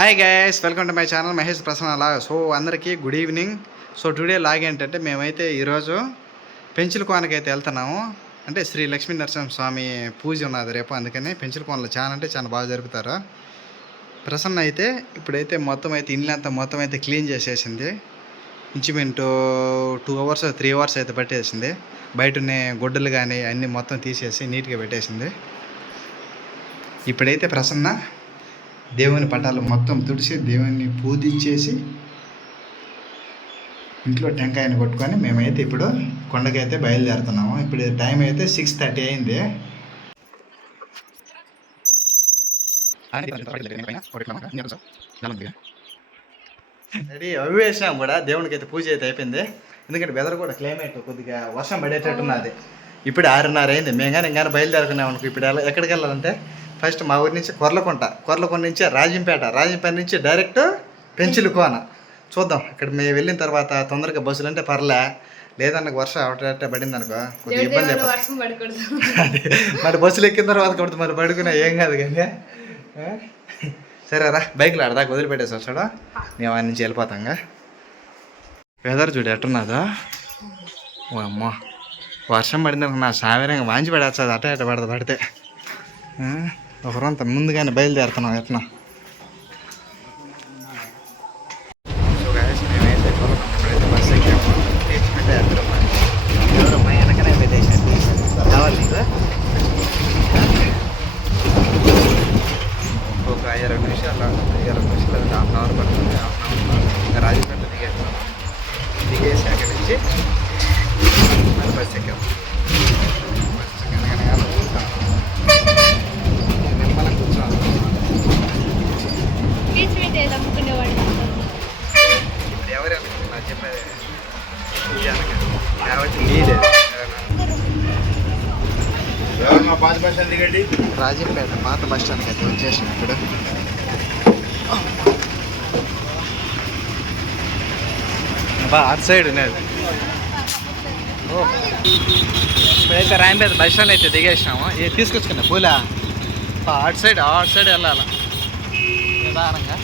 Hi guys welcome to my channel Mahesh Prasanna vlog so అందరికీ good evening so today vlog ఏంటంటే మేమైతే ఈరోజు పెంచుల కోనకైతే వెళ్తున్నాము. అంటే శ్రీ లక్ష్మీ నరసింహ స్వామి పూజ ఉన్నది రేపు అందుకని పెంచుల కోనలో చాలా అంటే చాలా బాగా జరుపుతారు. ప్రసన్న అయితే ఇప్పుడైతే మొత్తం అయితే ఇల్లంతా మొత్తం అయితే క్లీన్ చేసేసింది. ఇంచుమింటు టూ అవర్స్ త్రీ అవర్స్ అయితే పట్టేసింది. బయటనే గుడ్డలు కానీ అన్నీ మొత్తం తీసేసి నీట్గా పెట్టేసింది. ఇప్పుడైతే ప్రసన్న దేవుని పటాలు మొత్తం తుడిచి దేవుని పూజించేసి ఇంట్లో టెంకాయని కొట్టుకొని మేమైతే ఇప్పుడు కొండకైతే బయలుదేరుతున్నాము. ఇప్పుడు టైం అయితే సిక్స్ థర్టీ అయింది. రెడీ అవి వేసినాం కూడా. దేవునికి అయితే పూజ అయితే అయిపోయింది. ఎందుకంటే వెదర్ కూడా క్లైమేట్ కొద్దిగా వర్షం పడేటట్టున్నది ఇప్పుడు ఆరున్నర అయింది. మేము కానీ ఇంకా బయలుదేరుకున్నాం అనుకో ఇప్పుడు ఎక్కడికి వెళ్ళాలంటే ఫస్ట్ మా ఊరి నుంచి కొర్లకుంట కొర్లకుంట నుంచి రాజంపేట రాజంపేట నుంచి డైరెక్ట్ పెంచులు కోన చూద్దాం ఇక్కడ మేము వెళ్ళిన తర్వాత తొందరగా బస్సులు అంటే పర్లే. లేదన్న వర్షం అవట పడింది అనుకో కొద్దిగా ఇబ్బంది అదే మరి బస్సులు ఎక్కిన తర్వాత కాబట్టి మరి పడుకున్నా ఏం కాదు కానీ? సరే రా బైక్లో ఆడదాకా వదిలిపెట్టేసి వచ్చాడు మేము ఆ నుంచి వెళ్ళిపోతాంగా వెదర్ చూడు ఎట్టున్నదో. ఓ అమ్మో వర్షం పడింది నా సావేరంగా వాంచి పడేస్తుంది అట ఇట పడదు పడితే? ఒకరంతా ముందుగానే బయలుదేరుతున్నాం ఎట్లా ఎక్కాము. వెనకనే ఒక ఇరవై నిమిషాలు ఇరవై నిమిషాలు హాఫ్ అన్ అవర్ పడుతుంది. హాఫ్ అన్ అవర్ ఇంకా రాజపేట దిగేస్తాం. దిగేసి అక్కడి నుంచి మరి బస్సు ఎక్కాము. పాత పైసలు దిగండి. రాజంపేట పాత బస్ స్టాండ్కి అయితే వచ్చేసాం ఇప్పుడు. బా అటు సైడ్ ఉన్నది. ఓ. ఇప్పుడైతే రాయంపేట బస్ స్టాండ్ అయితే దిగేసినాము. ఏ తీసుకొచ్చుకున్నా పూలా? బా, అటు సైడ్ అటు సైడ్ వెళ్ళాలి? నిదానంగా.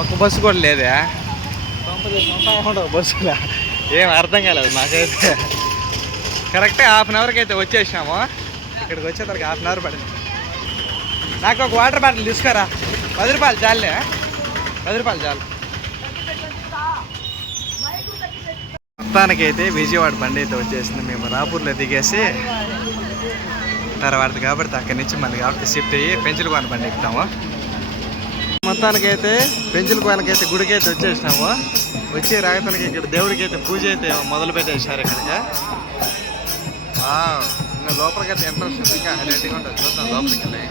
ఒక్క బస్సు కూడా లేదే? బస్సులా? ఏం అర్థం కాలేదు నాకైతే. కరెక్ట్గా హాఫ్ అన్ అవర్కి అయితే వచ్చేసినాము ఇక్కడికి వచ్చేసరికి హాఫ్ అన్ అవర్ పడింది. నాకు ఒక వాటర్ బాటిల్ తీసుకురా. పది రూపాయలు చాలే పది రూపాయలు చాలు. మొత్తానికి అయితే విజయవాడ బండి అయితే వచ్చేసింది. మేము రాపూర్లో దిగేసి తర్వాత కాబట్టి అక్కడి నుంచి మళ్ళీ కాబట్టి షిఫ్ట్ అయ్యి పెంచులకోన బండి ఎక్కుతాము. మొత్తానికి అయితే పెంచులకోనకి అయితే గుడికి అయితే వచ్చేసినాము. వచ్చి రాగతానికి ఇక్కడ దేవుడికి అయితే పూజ అయితే మొదలు పెట్టేశారు ఇక్కడికి ఇంకా లోపలికి అయితే ఎంట్రన్స్ ఇంకా హైలైట్గా ఉంటుంది. చూద్దాం లోపలికి వెళ్ళి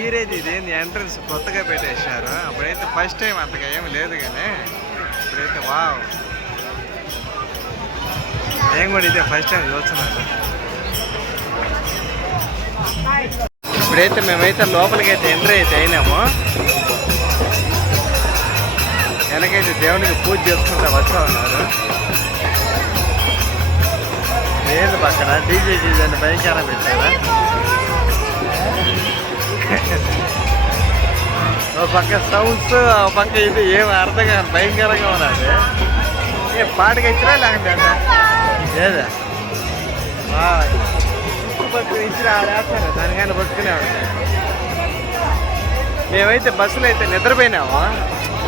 ఈరేది ఇదేంది ఎంట్రన్స్ కొత్తగా పెట్టేశారు? అప్పుడైతే ఫస్ట్ టైం అంతగా ఏమి లేదు కానీ ఇప్పుడైతే వావ్ నేను కూడా ఇదే ఫస్ట్ టైం చూస్తున్నాను. ఇప్పుడైతే మేమైతే లోపలికైతే ఎంటర్ ఎంట్రీ అయితే అయినాము. వెనకైతే దేవునికి పూజ చేసుకుంటా వస్తా ఉన్నారు. నేను పక్కన. డీజే డీజే అని భయంకరం పెట్టారా ఓ పక్క సౌండ్స్ ఆ పక్క ఇది ఏం అర్థం కాదు భయంకరంగా ఉన్నది. ఏ పాటకి ఇచ్చినా లేకుంటే అంటే ఏదా పక్కన ఇచ్చినా ఆడేస్తాను దానికైనా బతుకునే మేమైతే బస్సులో అయితే నిద్రపోయినాము?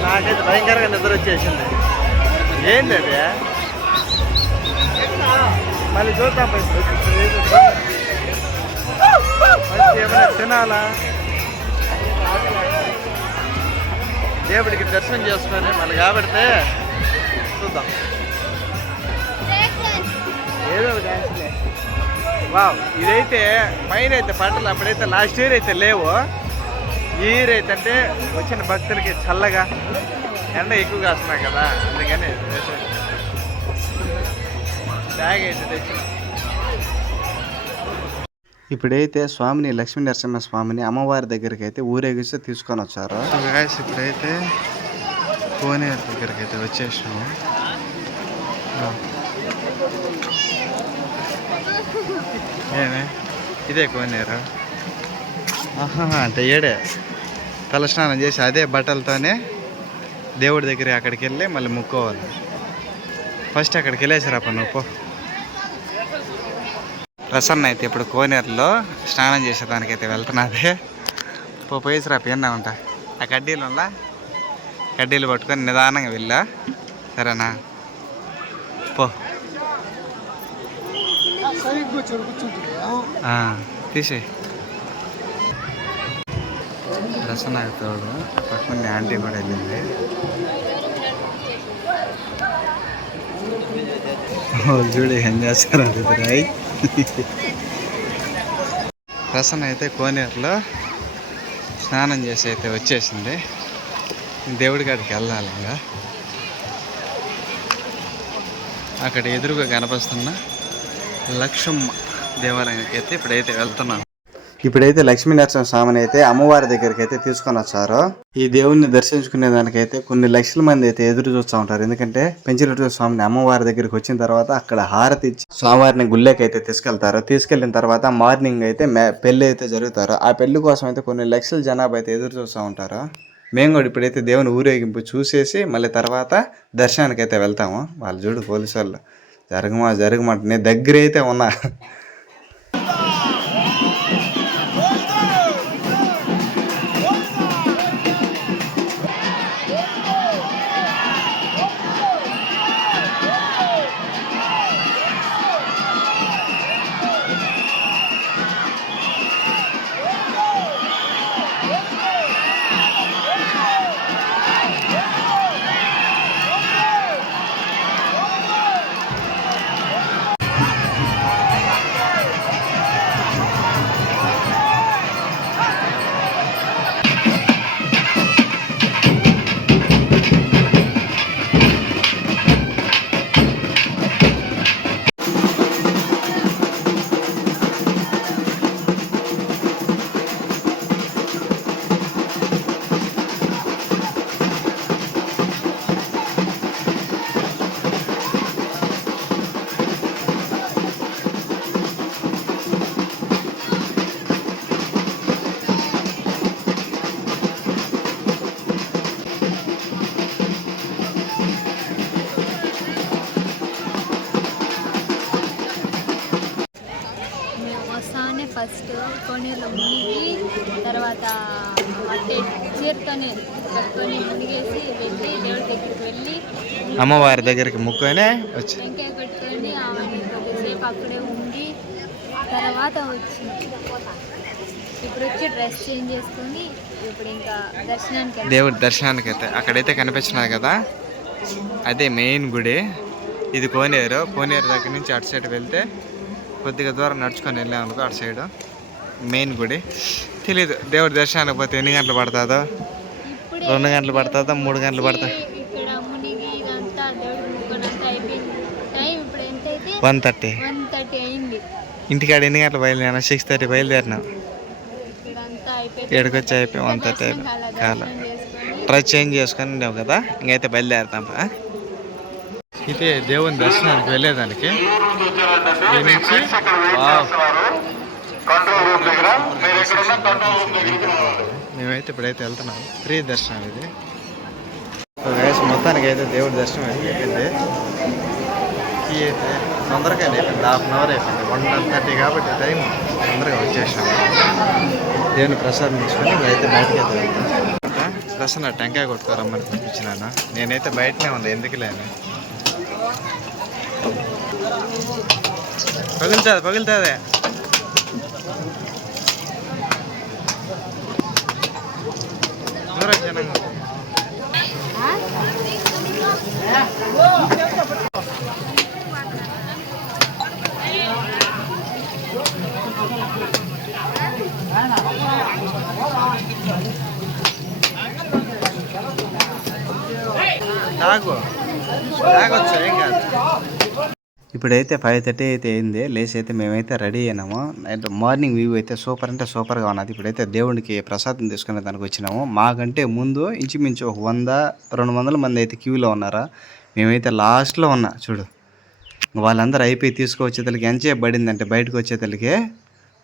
నాకైతే భయంకరంగా నిద్ర వచ్చేసింది. ఏంది అది? మళ్ళీ చూద్దాం ఫస్ట్ ఏమైనా తినాలా? దేవుడికి దర్శనం చేసుకొని మళ్ళీ కాబడితే చూద్దాం. ఏదో ఒక వావ్ ఇదైతే పైన అయితే పంటలు అప్పుడైతే లాస్ట్ ఇయర్ అయితే లేవు. ఈ ఇయర్ అయితే అంటే వచ్చిన భక్తులకి చల్లగా ఎండ ఎక్కువగా వస్తున్నాయి కదా అందుకని బ్యాగ్ అయితే తెచ్చిన. ఇప్పుడైతే స్వామిని లక్ష్మీ నరసింహ స్వామిని అమ్మవారి దగ్గరికి అయితే ఊరేగిస్తే తీసుకొని వచ్చారు. ఇప్పుడైతే కోనేరు దగ్గరికి అయితే వచ్చేసాము ఏమే? ఇదే కోనేరు? ఆహా అంటే ఏడే? తలస్నానం చేసి అదే బట్టలతోనే దేవుడి దగ్గర అక్కడికి వెళ్ళి మళ్ళీ ముక్కోవాలి. ఫస్ట్ అక్కడికి అప్ప నువ్వు పో. ప్రసన్న అయితే ఇప్పుడు కోనేరులో స్నానం చేసేదానికైతే వెళ్తున్నది. పో పోయేసిరా పిన్నా ఉంటా. ఆ కడ్డీలు ఉందా కడ్డీలు పట్టుకొని నిదానంగా వెళ్ళా. సరేనా? పో. తీసే ప్రసన్న తోడు పక్కన ఆంటీ కూడా వెళ్ళింది. చూడు ఏం చేస్తారు అది ప్రసన్న అయితే కోనేరులో స్నానం చేసి అయితే వచ్చేసింది. దేవుడి కాడికి వెళ్ళాలి ఇంకా. అక్కడ ఎదురుగా కనిపిస్తున్న లక్ష్మమ్మ దేవాలయానికి అయితే ఇప్పుడైతే వెళ్తున్నాం. ఇప్పుడైతే లక్ష్మీ నరసింహ స్వామిని అయితే అమ్మవారి దగ్గరికి అయితే తీసుకొని వచ్చారు. ఈ దేవుణ్ణి దర్శించుకునే దానికైతే కొన్ని లక్షల మంది అయితే ఎదురు చూస్తూ ఉంటారు. ఎందుకంటే పెంచిరెడ్డి స్వామిని అమ్మవారి దగ్గరికి వచ్చిన తర్వాత అక్కడ హారతి ఇచ్చి స్వామివారిని గుళ్ళకి అయితే తీసుకెళ్తారు. తీసుకెళ్ళిన తర్వాత మార్నింగ్ అయితే మే- పెళ్ళి అయితే జరుగుతారు. ఆ పెళ్ళి కోసం అయితే కొన్ని లక్షల జనాభా అయితే ఎదురు చూస్తూ ఉంటారు. మేము కూడా ఇప్పుడైతే దేవుని ఊరేగింపు చూసేసి మళ్ళీ తర్వాత దర్శనానికి అయితే వెళ్తాము. వాళ్ళు చూడు పోలీసు వాళ్ళు. జరగమా జరగమంటే నేను దగ్గర అయితే ఉన్నా. మునిగి తర్వాత అంటే చీరతోనే కట్టుకొని మునిగేసి వెళ్ళి దేవుడి దగ్గరికి వెళ్ళి అమ్మవారి దగ్గరికి ముక్కొని వచ్చి. టెంకాయ పెట్టుకొని ఆమె కొద్దిసేపు అక్కడే ఉండి తర్వాత వచ్చి ఇప్పుడు వచ్చి డ్రెస్ చేంజ్ చేసుకొని ఇప్పుడు ఇంకా దర్శనానికి. దేవుడి దర్శనానికి అయితే అక్కడైతే కనిపించినాయి కదా? అదే మెయిన్ గుడి. ఇది కోనేరు. కోనేరు దగ్గర నుంచి అటు సైడ్ వెళ్తే కొద్దిగా దూరం నడుచుకొని వెళ్ళాం అనుకో అటు సైడ్. మెయిన్ గుడి. తెలీదు. దేవుడి దర్శనానికి పోతే ఎన్ని గంటలు పడుతుందో? ఇప్పుడే రెండు గంటలు పడుతుందా? మూడు గంటలు పడుతుందా? One thirty. ఇంటికాడ ఎన్ని గంటలు బయలుదేరినా సిక్స్ థర్టీ బయలుదేరినాం ఇక్కడంతా అయిపోయి ఏడుకి వచ్చి అయిపోయి వన్ థర్టీ అయిపోయి కాల డ్రెస్ చేంజ్ చేసుకొని ఉండేవు కదా? ఇంకైతే బయలుదేరుతాం. ఇది దేవుని దర్శనానికి వెళ్ళేదానికి. మేమైతే ఇప్పుడైతే వెళ్తున్నాం. ఫ్రీ దర్శనం ఇది. మొత్తానికి అయితే దేవుడి దర్శనం అయితే అయిపోయింది అయితే తొందరగా అయిపోయింది. హాఫ్ అన్ అవర్ అయిపోయింది. వన్ థర్టీ కాబట్టి టైం తొందరగా వచ్చేసాం. దేవుని ప్రసాదం తీసుకొని అయితే బయటకి అయితే వెళ్తాం. ప్రసన్న టెంకాయ కొట్టుకోరమ్మని పంపించినాను నేనైతే బయటనే ఉంది ఎందుకు లేని. పగులుతుంది పగులుతుంది దూరం జనంగా ఉంది. తాగు తాగొచ్చు ఏం కాదు. ఇప్పుడైతే ఫైవ్ థర్టీ అయితే అయింది. లేచి అయితే మేమైతే రెడీ అయినాము. నైట్ మార్నింగ్ వ్యూ అయితే సూపర్ అంటే సూపర్గా ఉన్నది. ఇప్పుడైతే దేవుడికి ప్రసాదం తీసుకునే దానికి వచ్చినాము. మాకంటే ముందు ఇంచుమించు ఒక వంద రెండు వందల మంది అయితే క్యూలో ఉన్నారా? మేమైతే లాస్ట్లో ఉన్నా. చూడు. వాళ్ళందరూ అయిపోయి తీసుకువచ్చేతలకి ఎంచే పడిందంటే బయటకు వచ్చేతలకి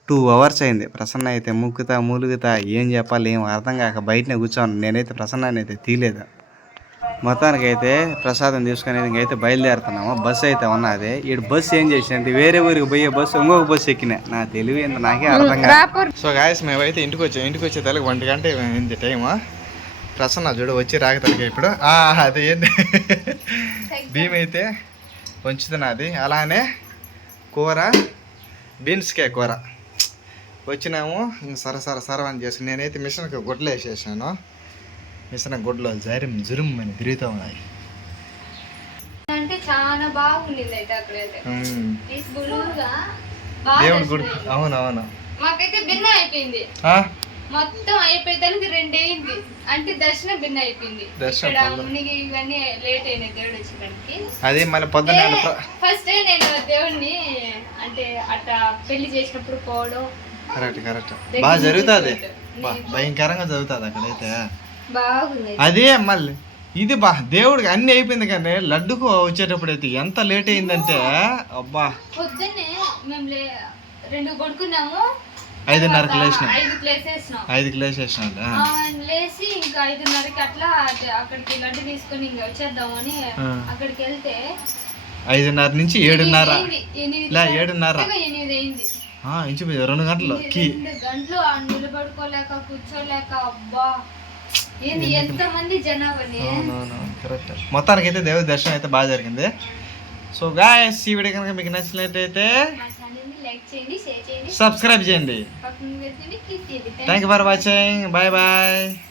టూ అవర్స్ అయింది. ప్రసన్న అయితే ముక్కుతా మూలుగుతా ఏం చెప్పాలి ఏం అర్థం కాక బయటనే కూర్చోను నేనైతే ప్రసన్నాన్ని అయితే తీయలేదు. మొత్తానికి అయితే ప్రసాదం తీసుకొని ఇంకైతే బయలుదేరుతున్నాము. బస్సు అయితే ఉన్నది. ఈ బస్సు ఏం చేసినట్టు వేరే ఊరికి పోయే బస్సు ఇంకొక బస్సు ఎక్కినా. నా తెలివి ఏందో నాకే అర్థం కాదు. సో గాయస్ మేమైతే ఇంటికి వచ్చాం. ఇంటికి వచ్చే తలకి ఒంటి గంట అయింది టైము. ప్రసన్న చూడు వచ్చి రాగతలకి ఇప్పుడు. ఆ, అది ఏంటి భీమ్ అయితే వంచుతున్నది. అలానే కూర బీన్స్కే కూర. వచ్చినాము. ఇంక సర సర సర అని చేసి నేనైతే మిషన్కి గుడ్లు వేసేసాను. మిషన్ గుడ్లు జరిం జురుమ్ అని తిరుగుతూ ఉన్నాయి. అంటే చాలా బాగుండింది అయితే అక్కడైతే. దేవుడి గుడి దర్శనం అయింది. అవును అవును. మాకైతే భిన్న అయిపోయింది? మొత్తం అయిపోయేదానికి రెండు అయింది అంటే దర్శనం భిన్న అయిపోయింది. ఇవన్నీ లేట్ అయినాయి దేవుడు వచ్చేదానికి అది మళ్ళీ పొద్దున్న ఫస్ట్ నేను దేవుడిని అంటే అట్లా పెళ్ళి చేసినప్పుడు పోవడం. Correct correct. బాగా జరుగుతుంది. భయంకరంగా జరుగుతుంది అక్కడైతే. బాగుంది. అదే మళ్ళీ. ఇది బా దేవుడికి అన్ని అయిపోయింది కానీ లడ్డుకు వచ్చేటప్పుడు అయితే ఎంత లేట్ అయిందంటే అబ్బా. పొద్దున్నే మేము రెండు కొడుకున్నాము ఐదున్నరకు లేచినాం. ఐదుకి లేచేసినాడు ఆ, లేచి ఇంకా ఐదున్నరకి అట్లా అటు- అక్కడికి లడ్డు తీసుకొని ఇంకా వచ్చేద్దామని. అక్కడికి వెళ్తే ఐదున్నర నుంచి ఏడున్నర. లే ఏడున్నర. ఎనిమిది అయింది. రెండు గంటలు. గంటలు నిలబడుకోలేక కూర్చోలేక అబ్బా. కరెక్ట్ మొత్తానికైతే దేవుడి దర్శనం అయితే బాగా జరిగింది. సో గాయస్ ఈ వీడియో కనుక మీకు నచ్చినట్లయితే చేయండి సబ్స్క్రైబ్ చేయండి. Thank you for watching bye bye